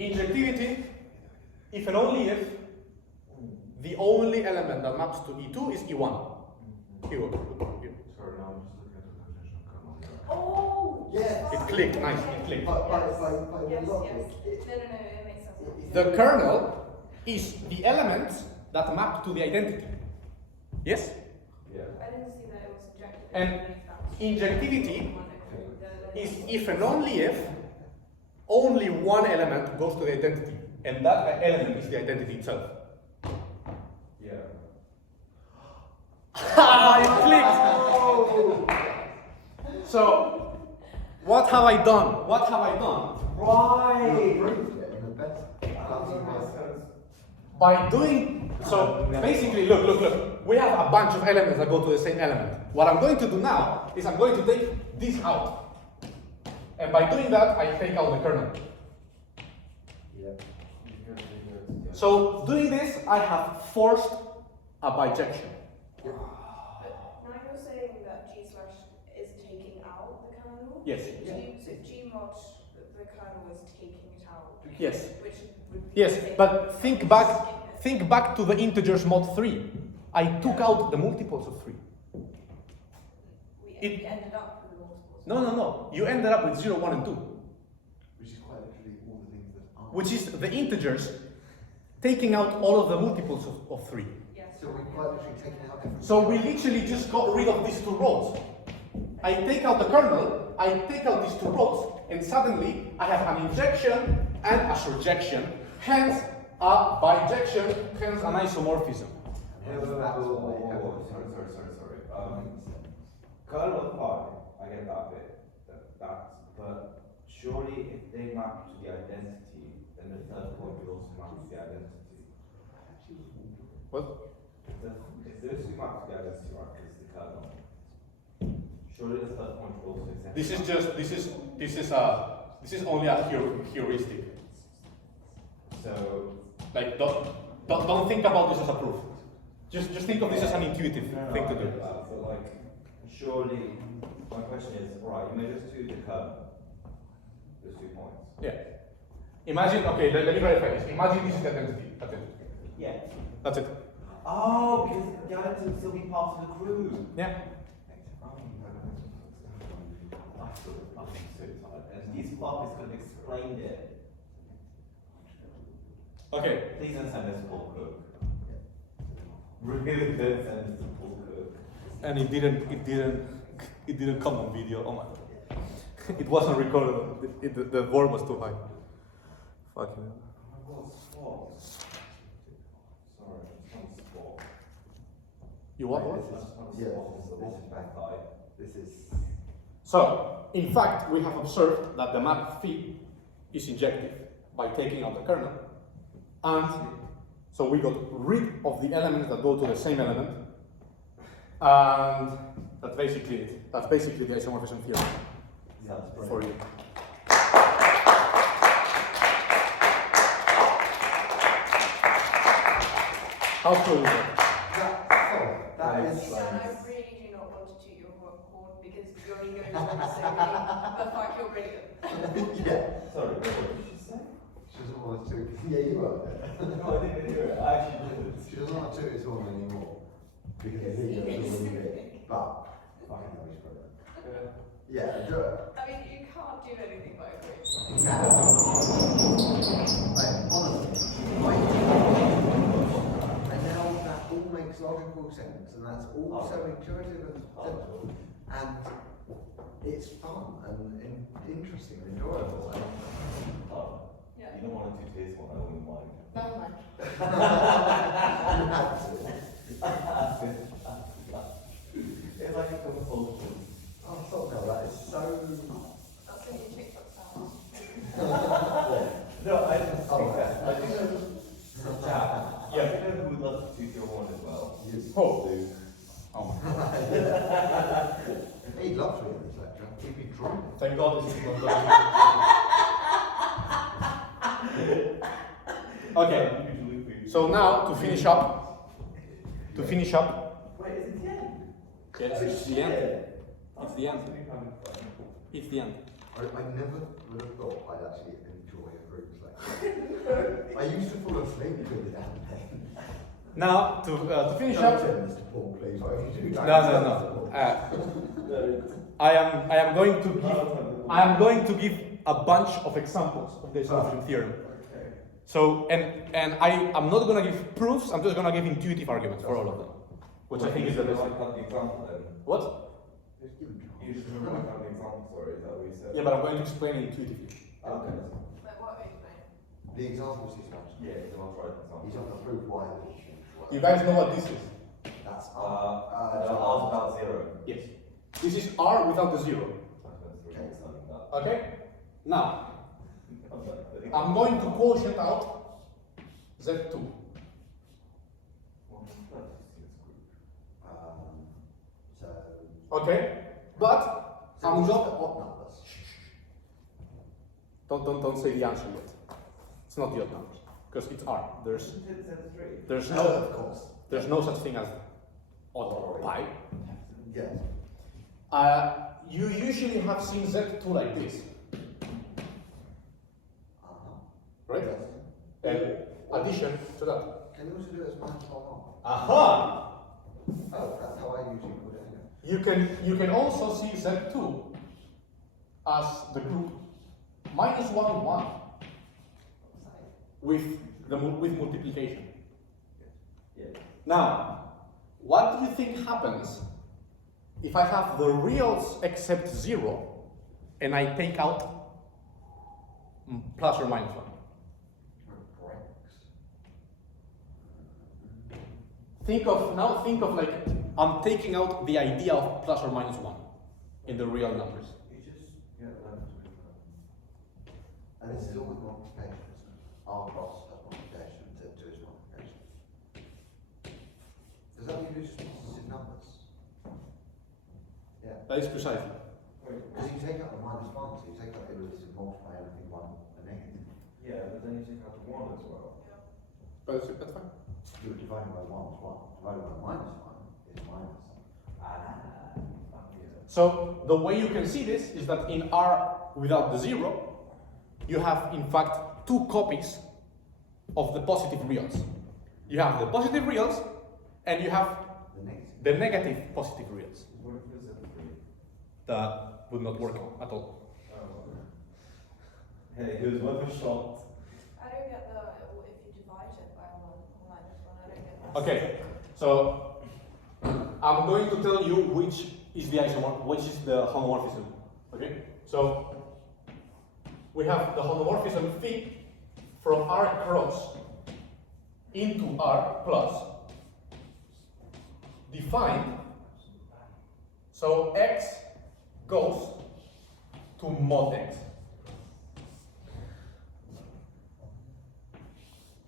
Injectivity, if and only if the only element that maps to E2 is E1. Here we go. Here. Sorry, now I'm just looking at the definition of kernel here. Oh! Yes. It clicked, nice, it clicked. By Yes, the yes, logic, yes. it- No, it makes sense. The kernel is the element that map to the identity. Yes? Yeah. I didn't see that it was injected. And injectivity is if and only if only one element goes to the identity, and that element is the identity itself. Yeah. It clicked! So, what have I done? What have I done? You improved it in the best. By doing, so basically, look, we have a bunch of elements that go to the same element. What I'm going to do now is I'm going to take this out. And by doing that, I take out the kernel. Yeah. So doing this, I have forced a bijection. But now you're saying that G slash is taking out the kernel? Yes. So G mod, the kernel is taking it out. Yes. Which would be Yes, the same but as think skipping it. back to the integers mod 3. I took out the multiples of 3. We it- ended up with multiples. No. You ended up with 0, 1, and 2, Which is quite literally all the things that aren't. which is the integers taking out all of the multiples of 3. Yes. So we're quite literally taking out everything. So we literally just got rid of these two rows. I take out the kernel, I take out these two rows, and suddenly I have an injection and a surjection, hence a bijection, hence an isomorphism. Sorry. Kernel of phi, I get that bit. But surely if they map to the identity, then the third point will also map to the identity. What? If those two map to the identity, right, because it's the kernel. Surely the third point will also extend. This is only a heuristic. So Like don't think about this as a proof. Just think of this as an intuitive thing to I do. get that, but like, surely, my question is, right, you made us to the kernel, those 2 points. Yeah. Imagine, okay, let me verify this. Imagine this is the identity. That's it. Yeah. That's it. Oh, because the identity will still be part of the crew. Yeah. I'm so tired. And these puppies could have explained it. Okay. Please don't send us Paul Cook. Really don't send us to Paul Cook. And it didn't come on video. Oh my god. It wasn't recorded. The word was too high. Fucking hell. What spot? Sorry, it's not spot. You what? This is, yeah, this is back. This is. So, in fact, we have observed that the map phi is injective by taking out the kernel. And so we got rid of the elements that go to the same element. And that's basically it. That's basically the isomorphism theorem That's for you. How cool is it? That is. Dan, I really do not want to toot your horn because you're only going to say me, but fuck, you're brilliant. Yeah. Sorry, what did she say? She doesn't want to. Yeah, you are. No, I didn't hear it. I actually didn't. She doesn't want to toot his horn anymore. Because I think it's a really big. But, fucking hell, he's brilliant. Yeah, do it. I mean, you can't do anything by agree. And now that all makes logical sense, and that's all so intuitive and simple, and it's fun and interesting and enjoyable. Oh, Yeah. you don't want to do this one, I wouldn't mind. Never mind. to toot your horn as well. Yes. Oh. Oh my God. He'd love to be in this lecture. He'd be drunk. Thank God this is not going. Okay. So now to finish up. Wait, is it the end? Yes, it's the end. It's the end. It's the end. I never would have thought I'd actually enjoy a group lecture. I used to fall asleep during the damn thing. Now to finish Don't up. tell Mr. Paul, please. Why would you do that? No. I am going to give a bunch of examples of the isolation theorem. Okay. So and I'm not gonna give proofs. I'm just gonna give intuitive arguments for all of them, which I think is the best. Like the example then. What? Just give him a You just remember like the example, sorry, is that what you said? Yeah, but I'm going to explain it intuitively. Okay. Like what are you saying? The examples he's got. Yeah, it's not right example. He's not going to prove why. You guys know what this is? That's R's about 0. Yes. This is R without the zero. Okay? Now, I'm going to quotient out Z2. So. Okay? But I'm just not. the odd numbers. Don't say the answer yet. It's not the odd numbers. Because it's R. There's Of course. there's no such thing as odd or pi. Yes. You usually have seen Z2 like this, right? Yes. And addition to that. Can you also do it as minus 1 1? Aha! Oh, that's how I usually put it anyway. You can also see Z2 as the group minus 1 1 with multiplication. Yeah. Now, what do you think happens if I have the reals except 0 and I take out plus or minus 1? Think of like I'm taking out the idea of plus or minus 1 in the real numbers. You just get 11 to And this is all with multiplication, isn't it? R cross has multiplication, Z2 is multiplication. Does that mean you just positive numbers? Yeah. That is precisely. Because you take out the minus 1, so you take out the ability to multiply anything by a negative. Yeah, but then you take out the 1 as well. But that's fine. You're dividing by 1 is 1. Divided by minus 1 is minus. So the way you can see this is that in R without the 0, you have in fact 2 copies of the positive reals. You have the positive reals and you have The negative. the negative positive reals. What if there's a 3? That would not work at all. Hey, it was worth a shot. I don't get the if you divide it by 1 or minus 1. I don't get that. Okay, so I'm going to tell you which is the homomorphism. Okay, so we have the homomorphism phi from R cross into R plus defined. So X goes to mod X.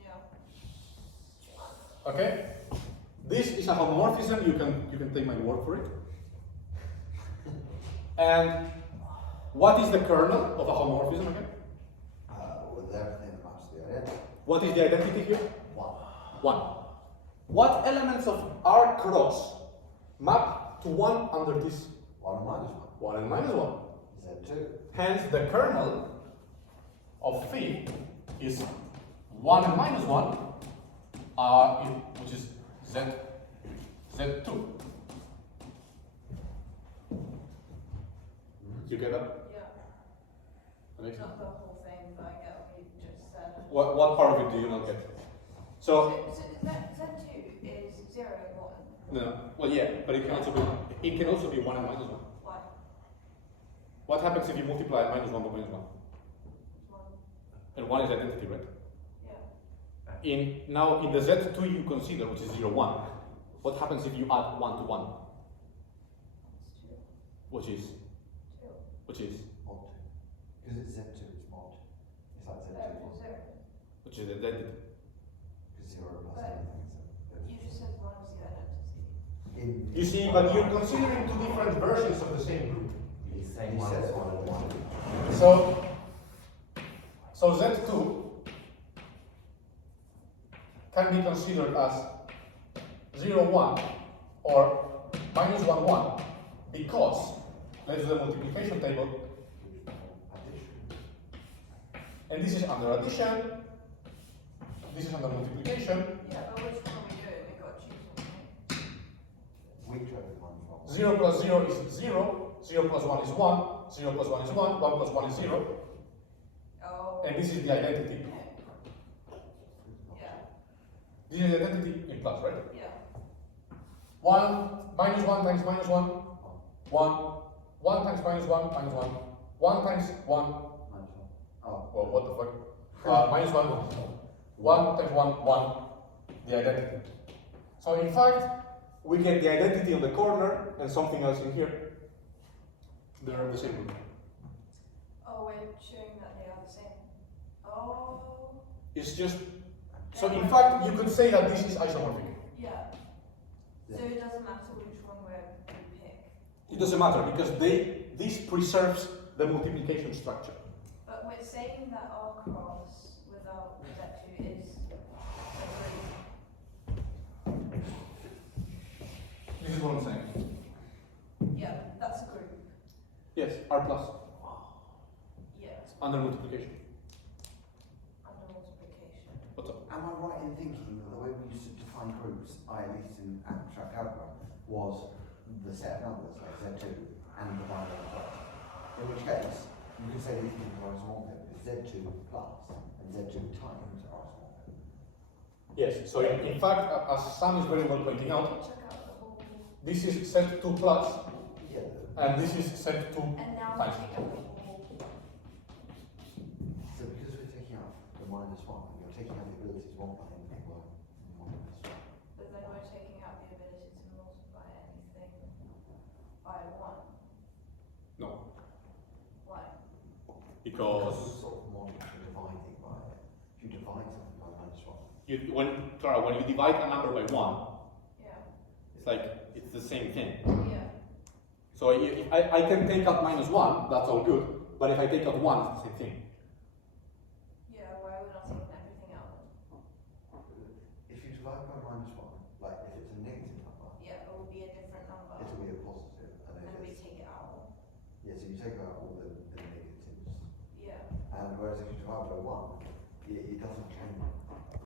Yeah. Okay, this is a homomorphism. You can take my word for it. And what is the kernel of a homomorphism again? With everything that maps to the identity. What is the identity here? 1. 1. What elements of R cross map to 1 under this 1 and minus 1 and minus 1? 1. Z2. Hence, the kernel of phi is 1 and minus 1, which is Z2. You get that? Yeah. Okay. Not the whole thing, but I get what you just said. What part of it do you not get? So, Z2 is 0 and 1. no, well, yeah, but it can also be 1 and minus 1. Why? What happens if you multiply minus 1 by minus 1? 1. And 1 is identity, right? Yeah. Now in the Z2 you consider, which is 0, 1, what happens if you add 1 to 1? It's 2. Which is? 2. Which is? Mod 2. Because it's Z2, it's mod. It's like Z2 mod. 0. Which is identity. Because 0 plus But- anything is You see, but you're considering two different versions of the same group. He's saying He one said is it. one and one. So Z2 can be considered as 0, 1 or minus 1, 1 because, let's do the multiplication table, and this is under addition, this is under multiplication, Yeah, but which one are we doing? We gotta choose one. We chose one from. 0 plus 0 is 0, 0 plus 1 is 1, 0 plus 1 is 1, 1 plus 1 is 0, Oh. and this is the identity. Yeah, This is the identity in plus, right? yeah. 1 minus 1 times minus 1, 1, 1 times minus 1, minus 1, 1 times 1, Oh, well, what the fuck? Minus 1, 1 times 1, 1, the identity. So in fact, we get the identity on the corner and something else in here. They're the same group. Oh, we're showing that they are the same. Oh. It's just, so in fact, you could say that this is isomorphic. Yeah. So it doesn't matter which one we pick. It doesn't matter because this preserves the multiplication structure. But we're saying that R cross without Z2 is a group. This is what I'm saying. Yeah, that's a group. Yes, R plus, Yeah, under multiplication. under multiplication. What's up? am I right in thinking that the way we used to define groups, at least in abstract algebra, was the set of numbers, like Z2, and divide by the plus? In which case, you could say these things are isomorphic, because Z2 plus and Z2 times are isomorphic. Yes, so in fact, as Sam is very well pointing out, Check out the whole. this is set 2 plus, Yeah. and this is set 2 And now times. we take out the whole. So because we're taking out the minus one, and you're taking out the abilities one by anything, well, minus one. But then we're taking out the ability to multiply anything by 1. No, Why? because we're sort of modeling dividing by it. If you divide something by minus one, when you divide a number by 1, Yeah. it's like, it's the same thing. Yeah. So if I can take out minus 1, that's all good, but if I take out 1, it's the same thing.